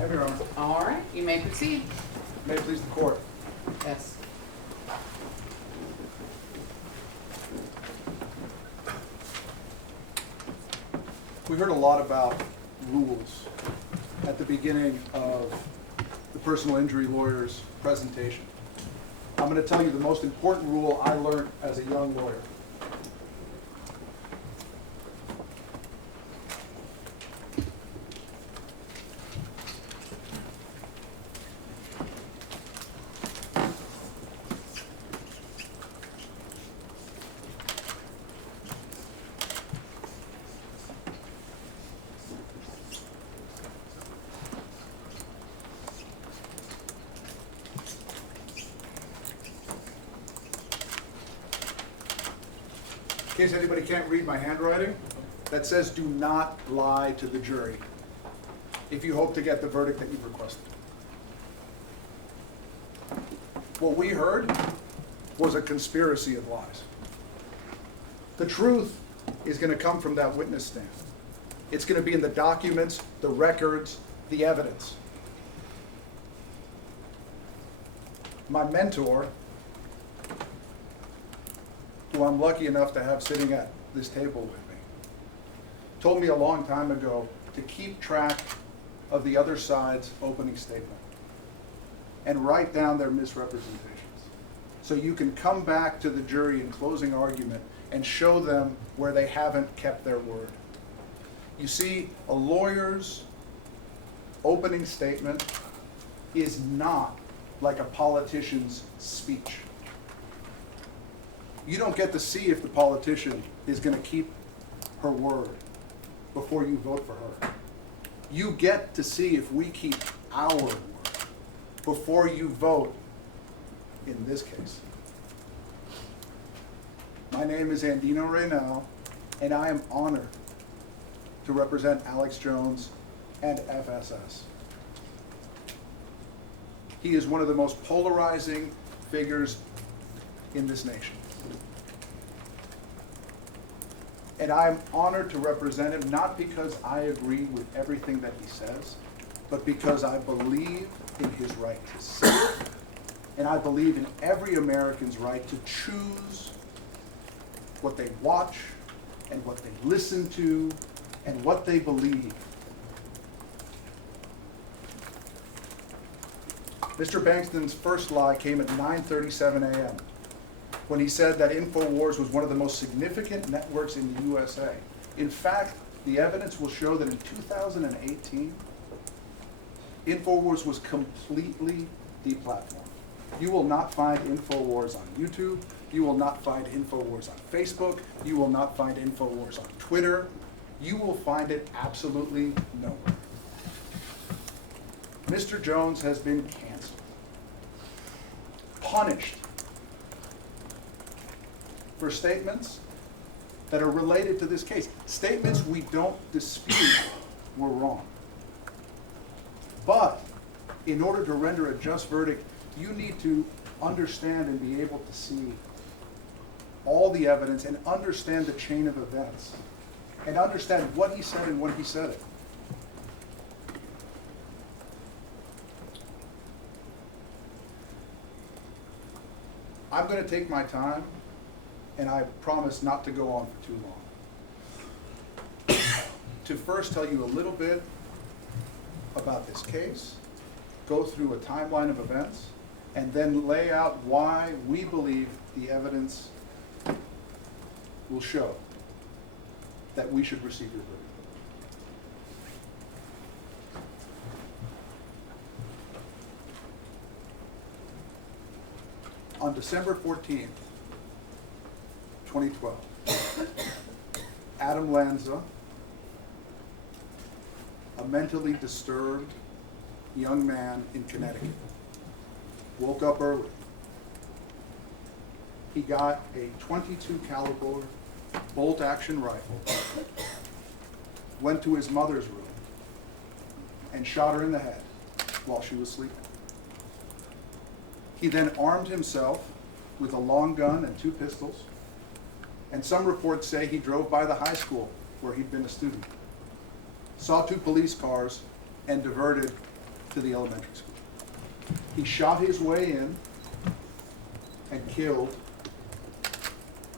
I have, Your Honor. All right, you may proceed. May it please the court. Yes. We heard a lot about rules at the beginning of the personal injury lawyer's presentation. I'm going to tell you the most important rule I learned as a young lawyer. In case anybody can't read my handwriting, that says do not lie to the jury if you hope to get the verdict that you've requested. What we heard was a conspiracy of lies. The truth is going to come from that witness stand. It's going to be in the documents, the records, the evidence. My mentor, who I'm lucky enough to have sitting at this table with me, told me a long time ago to keep track of the other side's opening statement and write down their misrepresentations. So you can come back to the jury in closing argument and show them where they haven't kept their word. You see, a lawyer's opening statement is not like a politician's speech. You don't get to see if the politician is going to keep her word before you vote for her. You get to see if we keep our word before you vote in this case. My name is Andino Reynal, and I am honored to represent Alex Jones and FSS. He is one of the most polarizing figures in this nation. And I'm honored to represent him, not because I agree with everything that he says, but because I believe in his right to say, and I believe in every American's right to choose what they watch and what they listen to and what they believe. Mr. Bankston's first lie came at 9:37 a.m. when he said that Infowars was one of the most significant networks in the USA. In fact, the evidence will show that in 2018, Infowars was completely deplatformed. You will not find Infowars on YouTube. You will not find Infowars on Facebook. You will not find Infowars on Twitter. You will find it absolutely nowhere. Mr. Jones has been canceled, punished for statements that are related to this case. Statements we don't dispute were wrong. But in order to render a just verdict, you need to understand and be able to see all the evidence and understand the chain of events and understand what he said and when he said it. I'm going to take my time, and I promise not to go on for too long. To first tell you a little bit about this case, go through a timeline of events, and then lay out why we believe the evidence will show that we should receive your verdict. On December 14th, 2012, Adam Lanza, a mentally disturbed young man in Connecticut, woke up early. He got a .22 caliber bolt-action rifle, went to his mother's room, and shot her in the head while she was sleeping. He then armed himself with a long gun and 2 pistols, and some reports say he drove by the high school where he'd been a student, saw 2 police cars, and diverted to the elementary school. He shot his way in and killed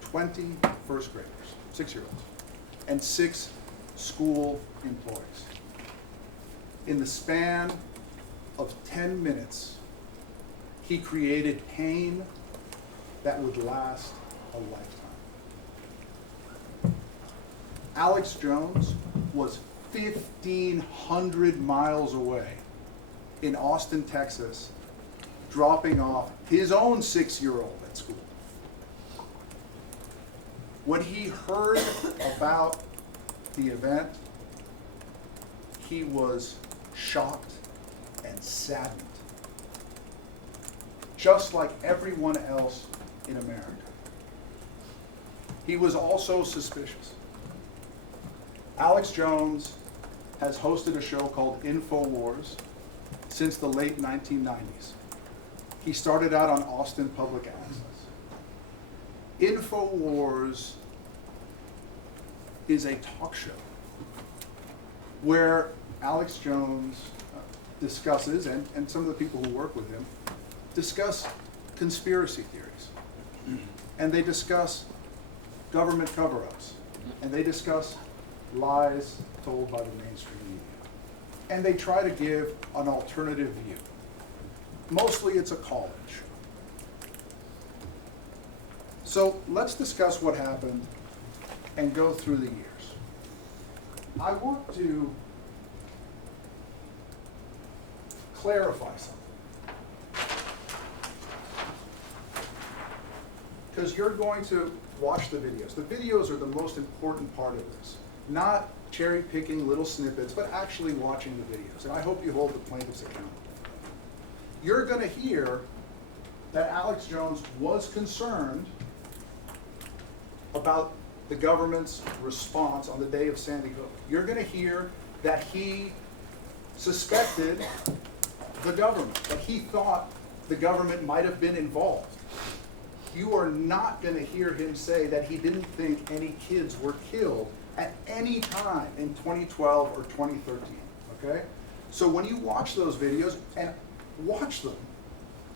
20 first graders, 6-year-olds, and 6 school employees. In the span of 10 minutes, he created pain that would last a lifetime. Alex Jones was 1,500 miles away in Austin, Texas, dropping off his own 6-year-old at school. When he heard about the event, he was shocked and saddened, just like everyone else in America. He was also suspicious. Alex Jones has hosted a show called Infowars since the late 1990s. He started out on Austin Public Access. Infowars is a talk show where Alex Jones discusses, and some of the people who work with him, discuss conspiracy theories. And they discuss government cover-ups. And they discuss lies told by the mainstream media. And they try to give an alternative view. Mostly it's a college. So let's discuss what happened and go through the years. I want to clarify something. Because you're going to watch the videos. The videos are the most important part of this. Not cherry picking little snippets, but actually watching the videos. And I hope you hold the plaintiffs accountable. You're going to hear that Alex Jones was concerned about the government's response on the day of Sandy Hook. You're going to hear that he suspected the government, that he thought the government might have been involved. You are not going to hear him say that he didn't think any kids were killed at any time in 2012 or 2013, okay? So when you watch those videos, and watch them,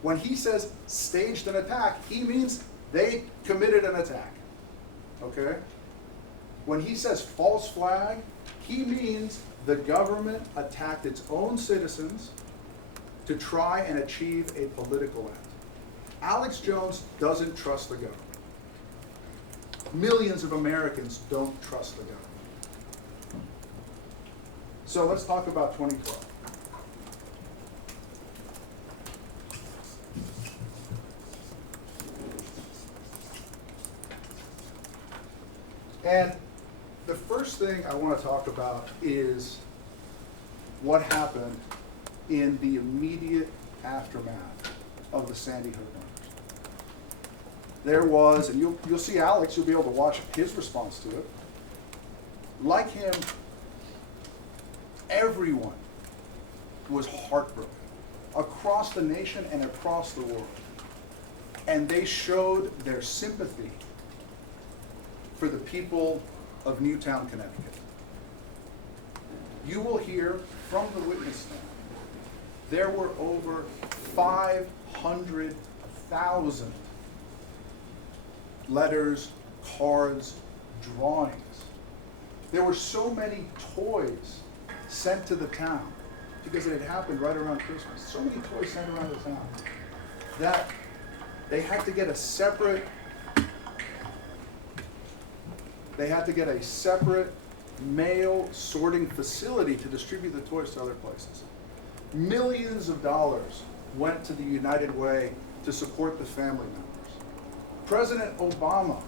when he says staged an attack, he means they committed an attack, okay? When he says false flag, he means the government attacked its own citizens to try and achieve a political end. Alex Jones doesn't trust the government. Millions of Americans don't trust the government. So let's talk about 2012. And the first thing I want to talk about is what happened in the immediate aftermath of the Sandy Hook murders. There was, and you'll see Alex, you'll be able to watch his response to it. Like him, everyone was heartbroken across the nation and across the world. And they showed their sympathy for the people of Newtown, Connecticut. You will hear from the witness stand, there were over 500,000 letters, cards, drawings. There were so many toys sent to the town because it had happened right around Christmas. So many toys sent around the town that they had to get a separate mail sorting facility to distribute the toys to other places. Millions of dollars went to the United Way to support the family members. President Obama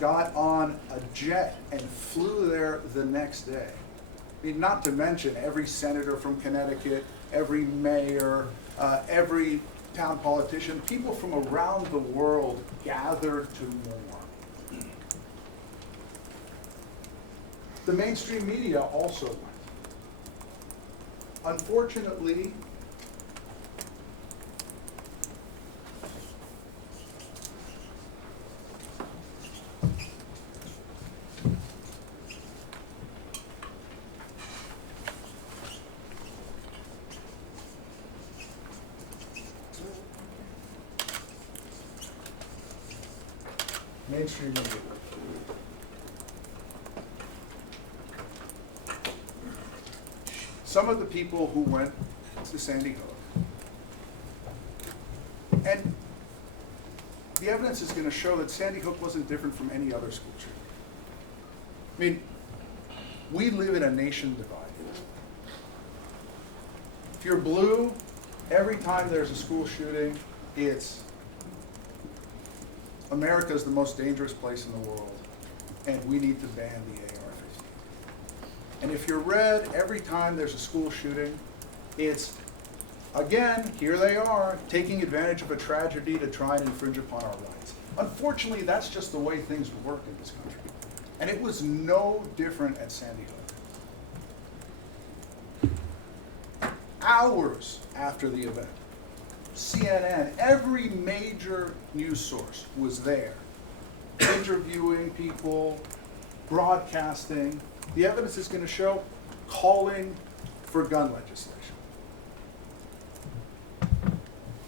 got on a jet and flew there the next day. I mean, not to mention every senator from Connecticut, every mayor, every town politician, people from around the world gathered to mourn. The mainstream media also went. Unfortunately, mainstream media. Some of the people who went to Sandy Hook, and the evidence is going to show that Sandy Hook wasn't different from any other school shooting. I mean, we live in a nation divided. If you're blue, every time there's a school shooting, it's America's the most dangerous place in the world, and we need to ban the AR-15. And if you're red, every time there's a school shooting, it's, again, here they are, taking advantage of a tragedy to try and infringe upon our rights. Unfortunately, that's just the way things work in this country. And it was no different at Sandy Hook. Hours after the event, CNN, every major news source was there, interviewing people, broadcasting. The evidence is going to show calling for gun legislation.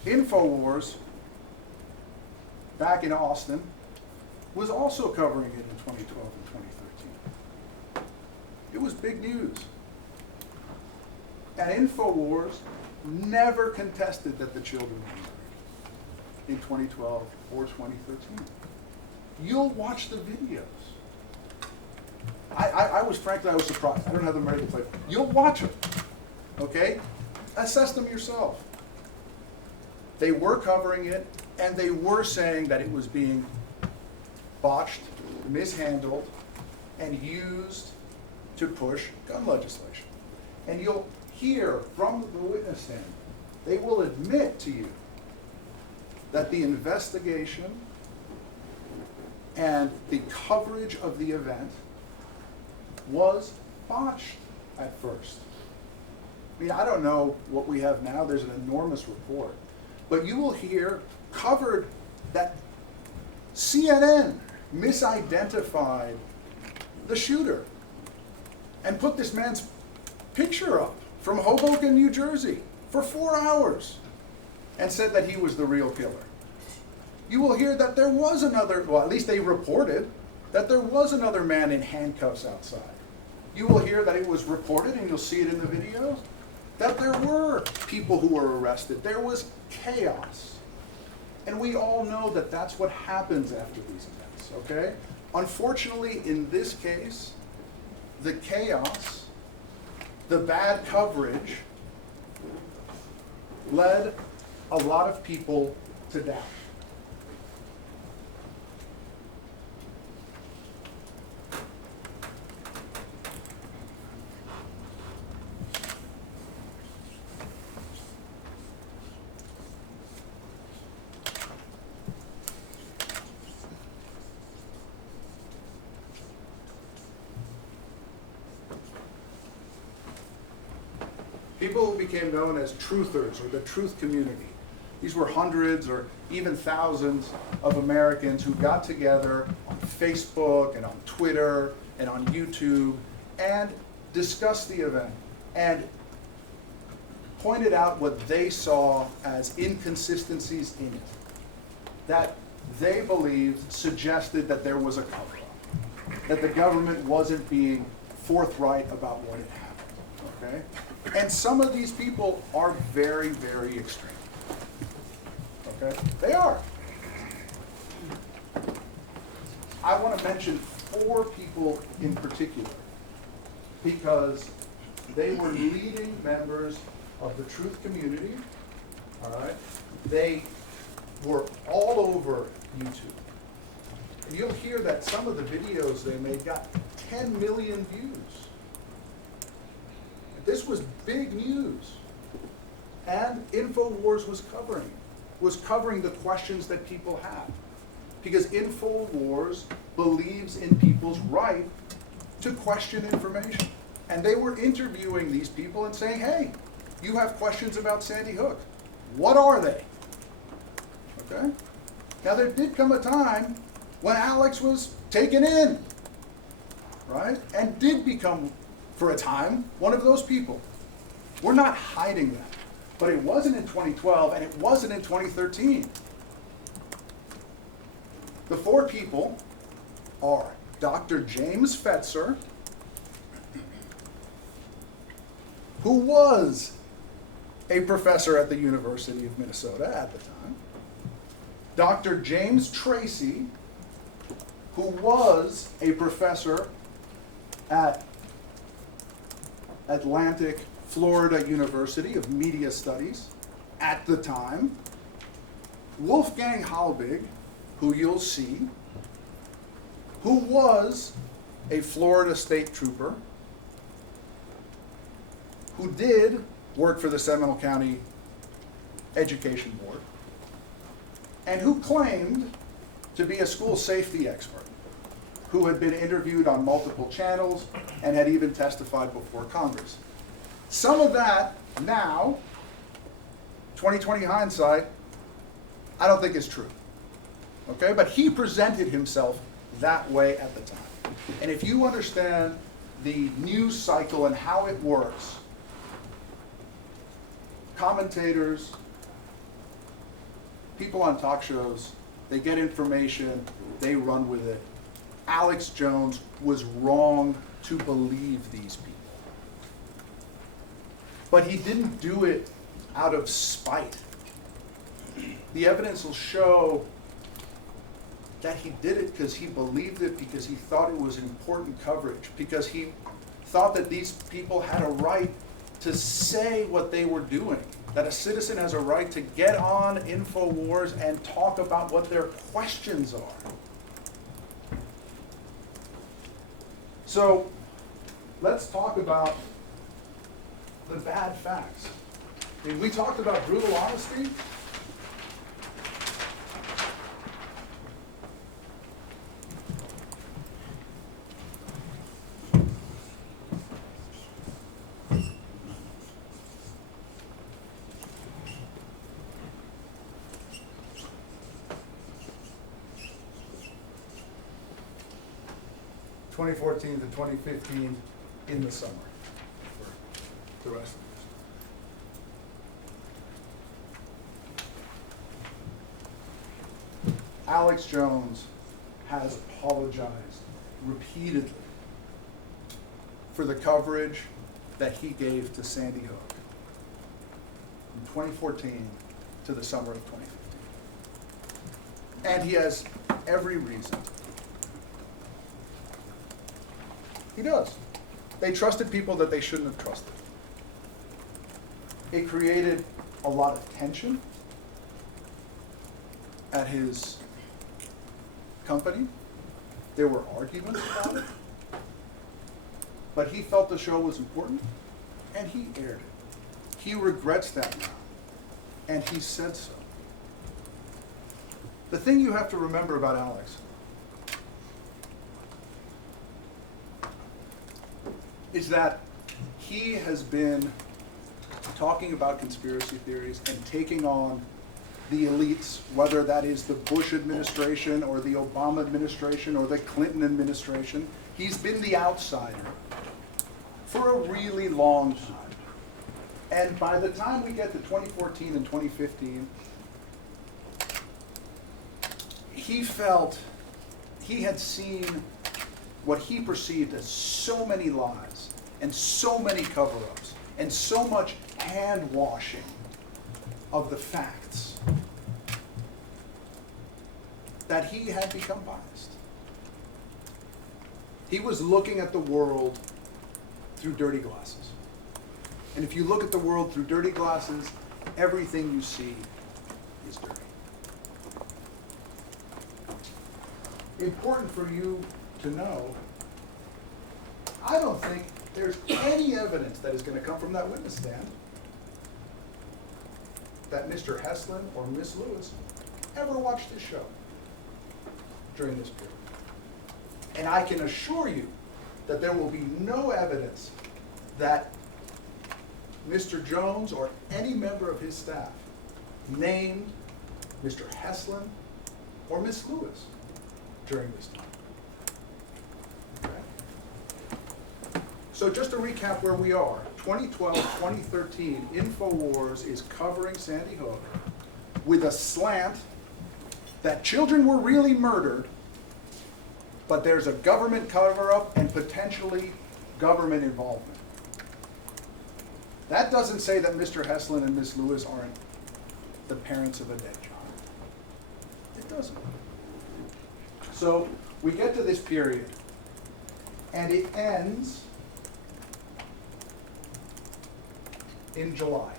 Infowars, back in Austin, was also covering it in 2012 and 2013. It was big news. And Infowars never contested that the children were murdered in 2012 or 2013. You'll watch the videos. I was surprised. I don't have them ready to play. You'll watch them, okay? Assess them yourself. They were covering it, and they were saying that it was being botched, mishandled, and used to push gun legislation. And you'll hear from the witness stand, they will admit to you that the investigation and the coverage of the event was botched at first. I mean, I don't know what we have now. There's an enormous report. But you will hear covered that CNN misidentified the shooter and put this man's picture up from Hoboken, New Jersey for 4 hours and said that he was the real killer. You will hear that there was another, well, at least they reported that there was another man in handcuffs outside. You will hear that it was reported, and you'll see it in the video, that there were people who were arrested. There was chaos. And we all know that that's what happens after these events, okay? Unfortunately, in this case, the chaos, the bad coverage, led a lot of people to doubt. People who became known as truthers or the truth community. These were hundreds or even thousands of Americans who got together on Facebook and on Twitter and on YouTube and discussed the event and pointed out what they saw as inconsistencies in it, that they believed suggested that there was a cover-up, that the government wasn't being forthright about what had happened, okay? And some of these people are very, very extreme. Okay? They are. I want to mention 4 people in particular because they were leading members of the truth community. All right? They were all over YouTube. And you'll hear that some of the videos they made got 10 million views. This was big news. And Infowars was covering the questions that people have. Because Infowars believes in people's right to question information. And they were interviewing these people and saying, hey, you have questions about Sandy Hook. What are they? Okay? Now there did come a time when Alex was taken in, right? And did become, for a time, one of those people. We're not hiding that. But it wasn't in 2012 and it wasn't in 2013. The four people are Dr. James Fetzer, who was a professor at the University of Minnesota at the time, Dr. James Tracy, who was a professor at Atlantic Florida University of Media Studies at the time, Wolfgang Halbig, who you'll see, who was a Florida state trooper, who did work for the Seminole County Education Board, and who claimed to be a school safety expert, who had been interviewed on multiple channels and had even testified before Congress. Some of that now, 2020 hindsight, I don't think is true. Okay, but he presented himself that way at the time. And if you understand the news cycle and how it works, commentators, people on talk shows, they get information, they run with it. Alex Jones was wrong to believe these people. But he didn't do it out of spite. The evidence will show that he did it because he believed it, because he thought it was important coverage, because he thought that these people had a right to say what they were doing, that a citizen has a right to get on Infowars and talk about what their questions are. So let's talk about the bad facts. I mean, we talked about brutal honesty. (2014 to 2015) in the summer for the rest of this. Alex Jones has apologized repeatedly for the coverage that he gave to Sandy Hook from 2014 to the summer of 2015. And he has every reason. He does. They trusted people that they shouldn't have trusted. It created a lot of tension at his company. There were arguments about it. But he felt the show was important, and he aired it. He regrets that now, and he said so. The thing you have to remember about Alex is that he has been talking about conspiracy theories and taking on the elites, whether that is the Bush administration or the Obama administration or the Clinton administration. He's been the outsider for a really long time. And by the time we get to 2014 and 2015, he felt he had seen what he perceived as so many lies and so many cover-ups and so much hand-washing of the facts that he had become biased. He was looking at the world through dirty glasses. And if you look at the world through dirty glasses, everything you see is dirty. Important for you to know, I don't think there's any evidence that is going to come from that witness stand that Mr. Heslin or Miss Lewis ever watched this show during this period. And I can assure you that there will be no evidence that Mr. Jones or any member of his staff named Mr. Heslin or Miss Lewis during this time. Okay? So just to recap where we are, 2012, 2013, Infowars is covering Sandy Hook with a slant that children were really murdered, but there's a government cover-up and potentially government involvement. That doesn't say that Mr. Heslin and Ms. Lewis aren't the parents of a dead child. It doesn't. So we get to this period, and it ends in July.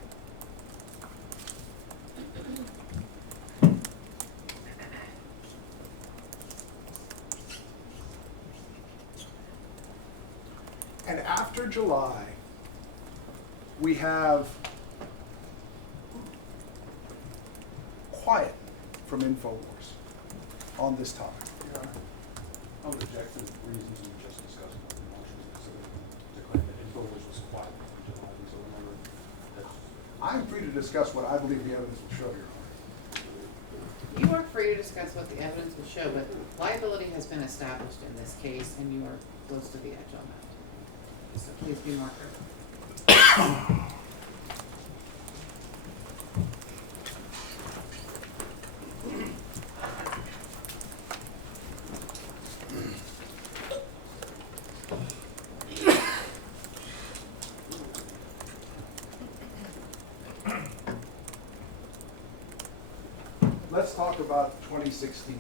And after July, we have quiet from Infowars on this topic. Your Honor, I would object to the reasons you just discussed about the motion to claim that Infowars was quiet in July, so remember that's. I'm free to discuss what I believe the evidence will show, Your Honor. You are free to discuss what the evidence will show, but liability has been established in this case, and you are close to the edge on that. So please be more careful. Let's talk about 2016.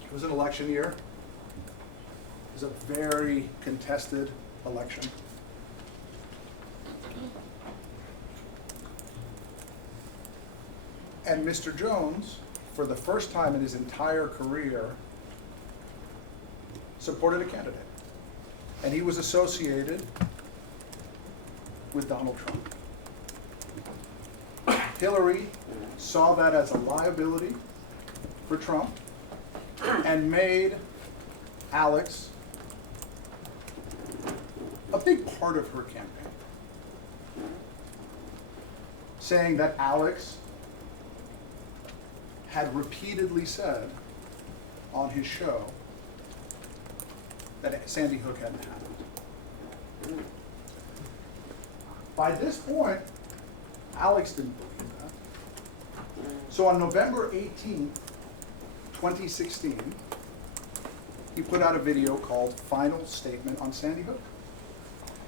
It was an election year. It was a very contested election. And Mr. Jones, for the first time in his entire career, supported a candidate. And he was associated with Donald Trump. Hillary saw that as a liability for Trump and made Alex a big part of her campaign, saying that Alex had repeatedly said on his show that Sandy Hook hadn't happened. By this point, Alex didn't believe that. So on November 18th, 2016, he put out a video called Final Statement on Sandy Hook.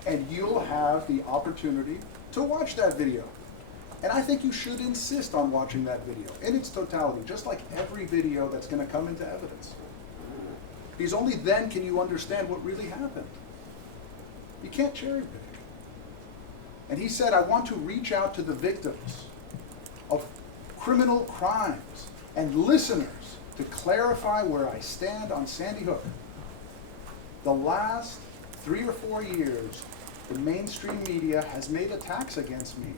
And you'll have the opportunity to watch that video. And I think you should insist on watching that video in its totality, just like every video that's going to come into evidence. Because only then can you understand what really happened. You can't cherry pick. And he said, I want to reach out to the victims of criminal crimes and listeners to clarify where I stand on Sandy Hook. The last 3 or 4 years, the mainstream media has made attacks against me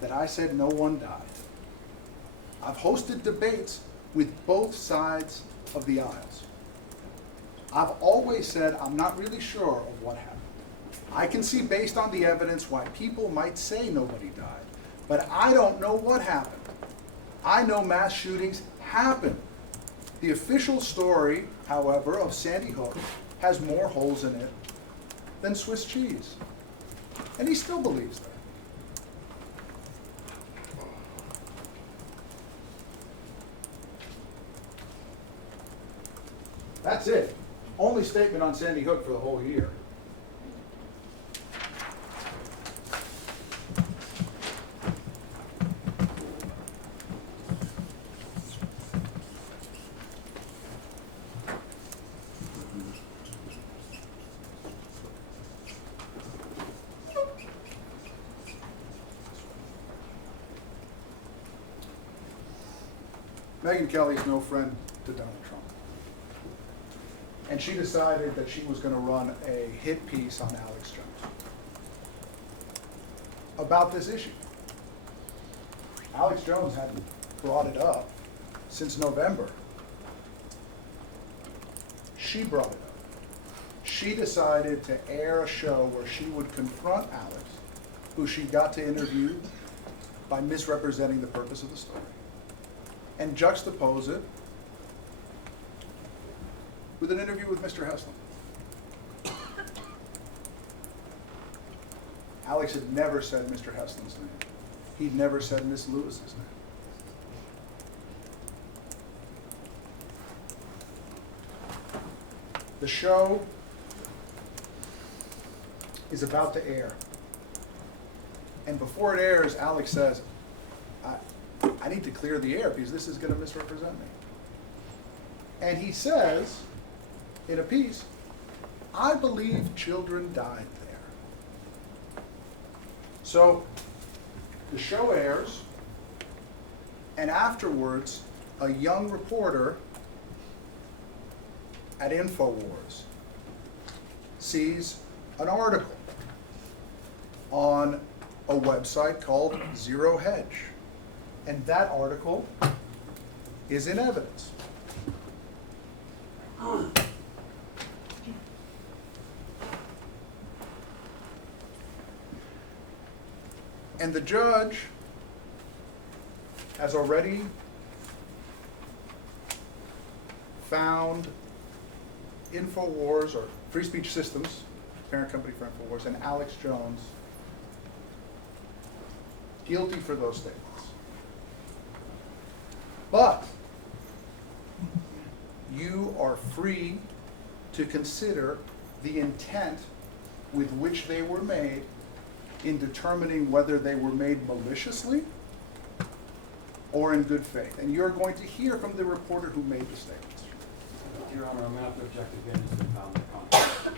that I said no one died. I've hosted debates with both sides of the aisles. I've always said I'm not really sure of what happened. I can see based on the evidence why people might say nobody died, but I don't know what happened. I know mass shootings happen. The official story, however, of Sandy Hook has more holes in it than Swiss cheese. And he still believes that. That's it. Only statement on Sandy Hook for the whole year. Megyn Kelly is no friend to Donald Trump. And she decided that she was going to run a hit piece on Alex Jones about this issue. Alex Jones hadn't brought it up since November. She brought it up. She decided to air a show where she would confront Alex who she got to interview by misrepresenting the purpose of the story, and juxtapose it with an interview with Mr. Heslin. Alex had never said Mr. Heslin's name. He'd never said Miss Lewis's name. The show is about to air. And before it airs, Alex says, I need to clear the air because this is going to misrepresent me. And he says, in a piece, I believe children died there. So the show airs, and afterwards, a young reporter at Infowars sees an article on a website called Zero Hedge. And that article is in evidence. And the judge has already found Infowars, or Free Speech Systems, parent company for Infowars, and Alex Jones guilty for those statements. But you are free to consider the intent with which they were made in determining whether they were made maliciously or in good faith. And you're going to hear from the reporter who made the statements. Your Honor, I'm going to have to object again to the found content.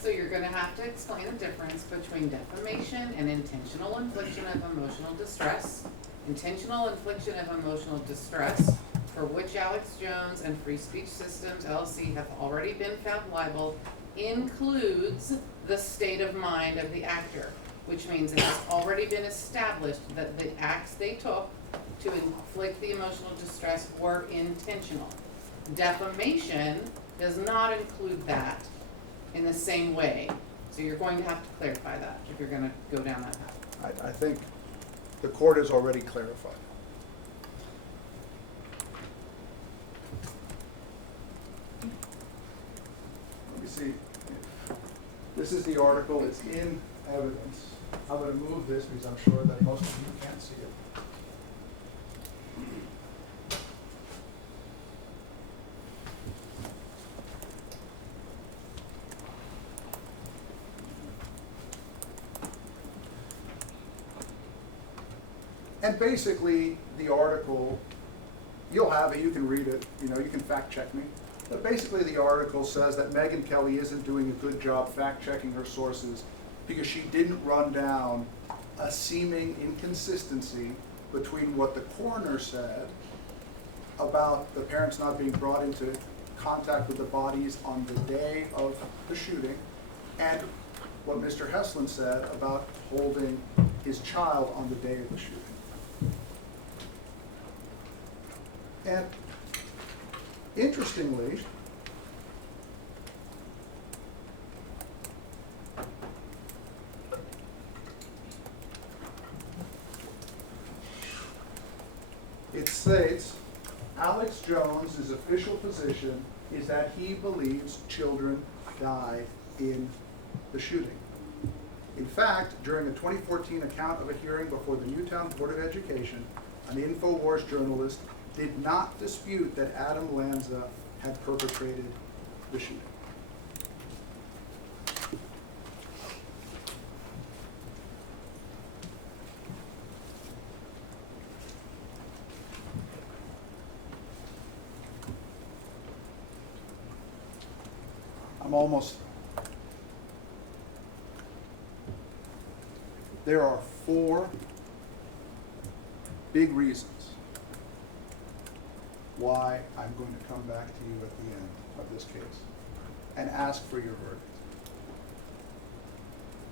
So you're gonna have to explain the difference between defamation and intentional infliction of emotional distress. Intentional infliction of emotional distress, for which Alex Jones and Free Speech Systems LLC have already been found liable, includes the state of mind of the actor, which means it has already been established that the acts they took to inflict the emotional distress were intentional. Defamation does not include that in the same way. So you're going to have to clarify that if you're going to go down that path. I think the court has already clarified. Let me see. This is the article. It's in evidence. I'm going to move this because I'm sure that most of you can't see it. And basically, the article, you'll have it, you can read it, you can fact check me. But basically the article says that Megyn Kelly isn't doing a good job fact checking her sources because she didn't run down a seeming inconsistency between what the coroner said about the parents not being brought into contact with the bodies on the day of the shooting and what Mr. Heslin said about holding his child on the day of the shooting. And interestingly, it states Alex Jones' official position is that he believes children died in the shooting. In fact, during a 2014 account of a hearing before the Newtown Board of Education, an Infowars journalist did not dispute that Adam Lanza had perpetrated the shooting. There are 4 big reasons why I'm going to come back to you at the end of this case and ask for your verdict.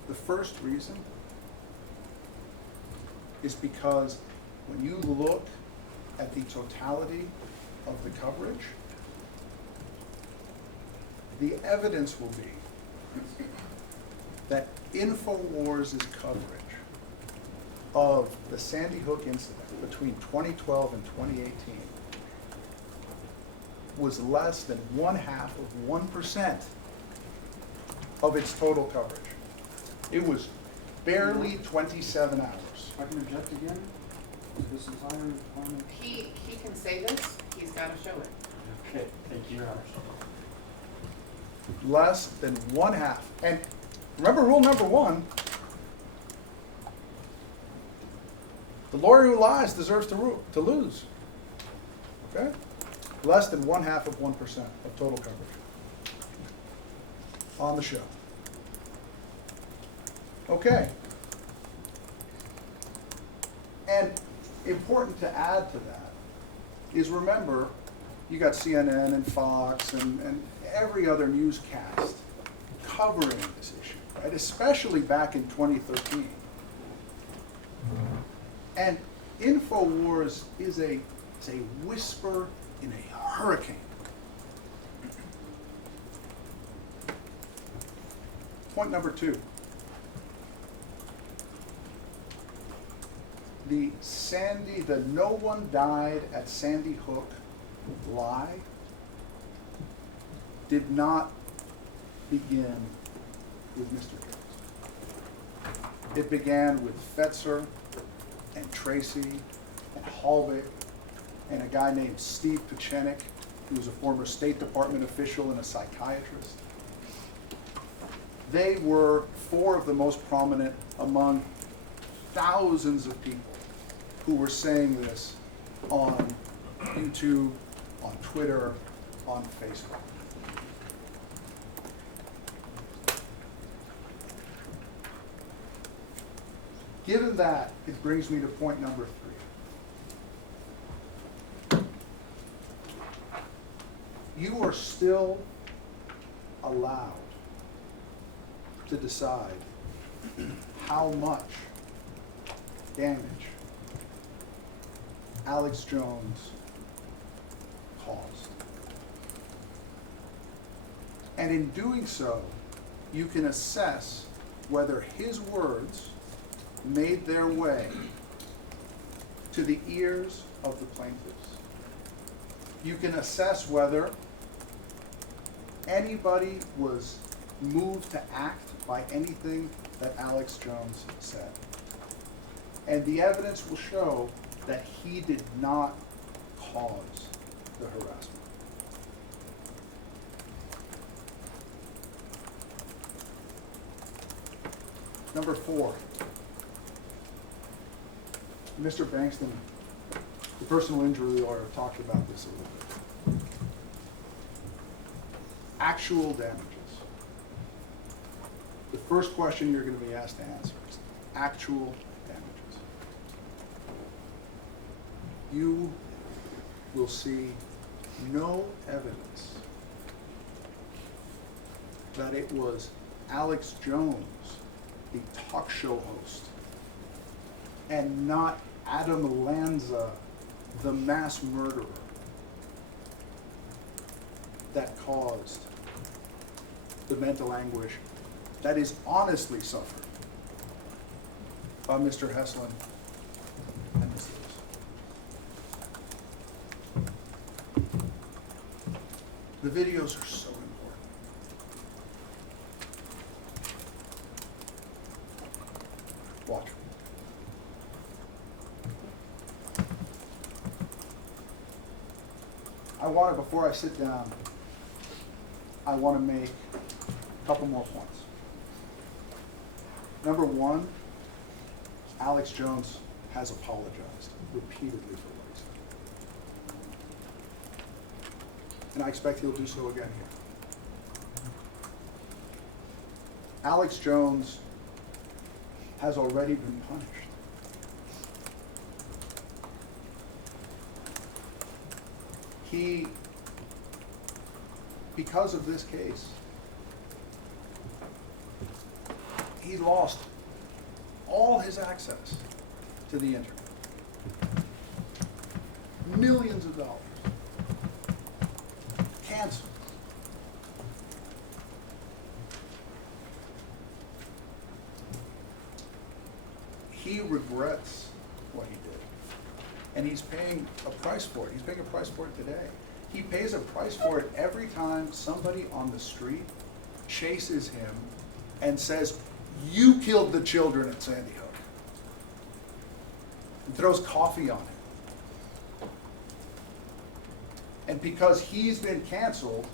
The first reason is because when you look at the totality of the coverage, the evidence will be that Infowars' coverage of the Sandy Hook incident between 2012 and 2018 was less than 1/2% of its total coverage. It was barely 27 hours. If I can object again, this entire requirement. He can say this, he's gotta show it. Okay, thank you, Your Honor. Less than 1/2. And remember rule number 1, the lawyer who lies deserves to lose. Okay? Less than 1/2% of total coverage on the show. Okay. And important to add to that is, remember, you got CNN and Fox and every other newscast covering this issue, right? Especially back in 2013. And Infowars is a whisper in a hurricane. Point number 2. The no one died at Sandy Hook lie did not begin with Mr. Jones. It began with Fetzer and Tracy and Hallvik and a guy named Steve Pachenik, who was a former State Department official and a psychiatrist. They were 4 of the most prominent among thousands of people who were saying this on YouTube, on Twitter, on Facebook. Given that, it brings me to point number 3. You are still allowed to decide how much damage Alex Jones caused. And in doing so, you can assess whether his words made their way to the ears of the plaintiffs. You can assess whether anybody was moved to act by anything that Alex Jones said. And the evidence will show that he did not cause the harassment. Number 4, Mr. Bankston, the personal injury lawyer, talked about this a little bit. Actual damages. The first question you're going to be asked to answer is actual damages. You will see no evidence that it was Alex Jones, the talk show host, and not Adam Lanza, the mass murderer, that caused the mental anguish that is honestly suffered by Mr. Heslin and Ms. Lewis. The videos are so important. Watch. Before I sit down, I want to make a couple more points. Number 1, Alex Jones has apologized repeatedly for what he said. And I expect he'll do so again here. Alex Jones has already been punished. Because of this case, he lost all his access to the internet. Millions of dollars. Canceled. He regrets what he did. And he's paying a price for it. He's paying a price for it today. He pays a price for it every time somebody on the street chases him and says, "You killed the children at Sandy Hook," and throws coffee on it. And because he's been canceled,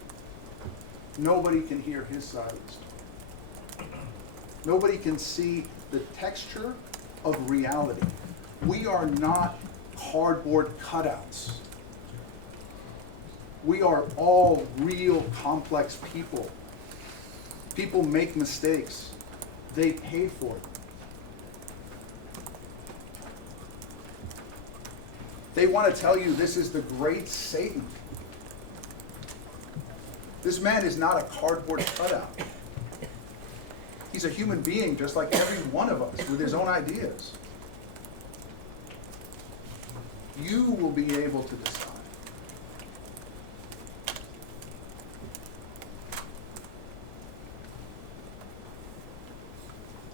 nobody can hear his side of the story. Nobody can see the texture of reality. We are not cardboard cutouts. We are all real complex people. People make mistakes. They pay for it. They want to tell you this is the great Satan. This man is not a cardboard cutout. He's a human being just like every one of us with his own ideas. You will be able to decide.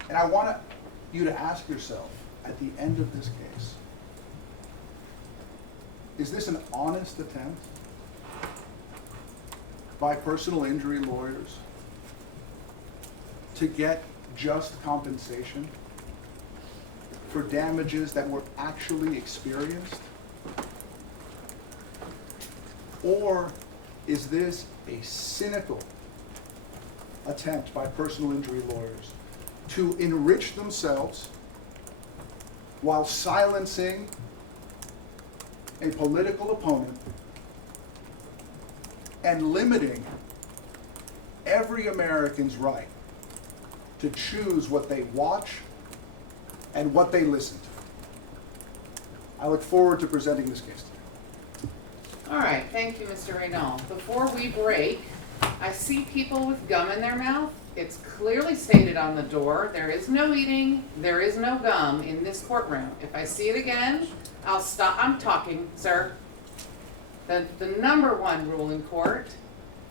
And I want you to ask yourself at the end of this case, is this an honest attempt by personal injury lawyers to get just compensation for damages that were actually experienced? Or is this a cynical attempt by personal injury lawyers to enrich themselves while silencing a political opponent and limiting every American's right to choose what they watch and what they listen to? I look forward to presenting this case today. All right, thank you, Mr. Reynal. Before we break, I see people with gum in their mouth. It's clearly stated on the door, there is no eating, there is no gum in this courtroom. If I see it again, I'll stop. I'm talking, sir. The number one rule in court,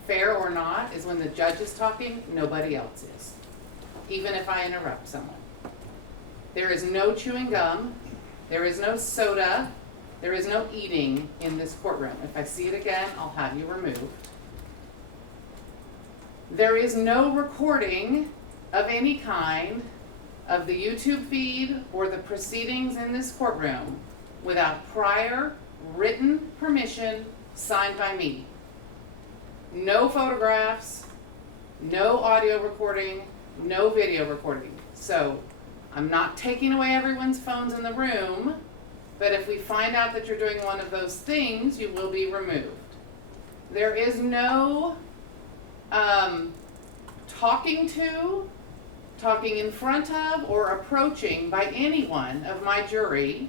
fair or not, is when the judge is talking, nobody else is. Even if I interrupt someone. There is no chewing gum, there is no soda, there is no eating in this courtroom. If I see it again, I'll have you removed. There is no recording of any kind of the YouTube feed or the proceedings in this courtroom without prior written permission signed by me. No photographs, no audio recording, no video recording. So I'm not taking away everyone's phones in the room, but if we find out that you're doing one of those things, you will be removed. There is no talking in front of, or approaching by anyone of my jury.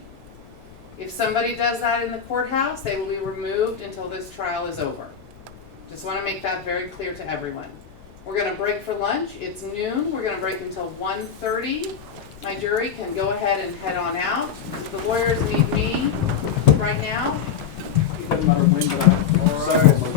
If somebody does that in the courthouse, they will be removed until this trial is over. Just want to make that very clear to everyone. We're going to break for lunch. It's noon. We're going to break until 1:30. My jury can go ahead and head on out. If the lawyers need me right now, It doesn't matter when, but I have several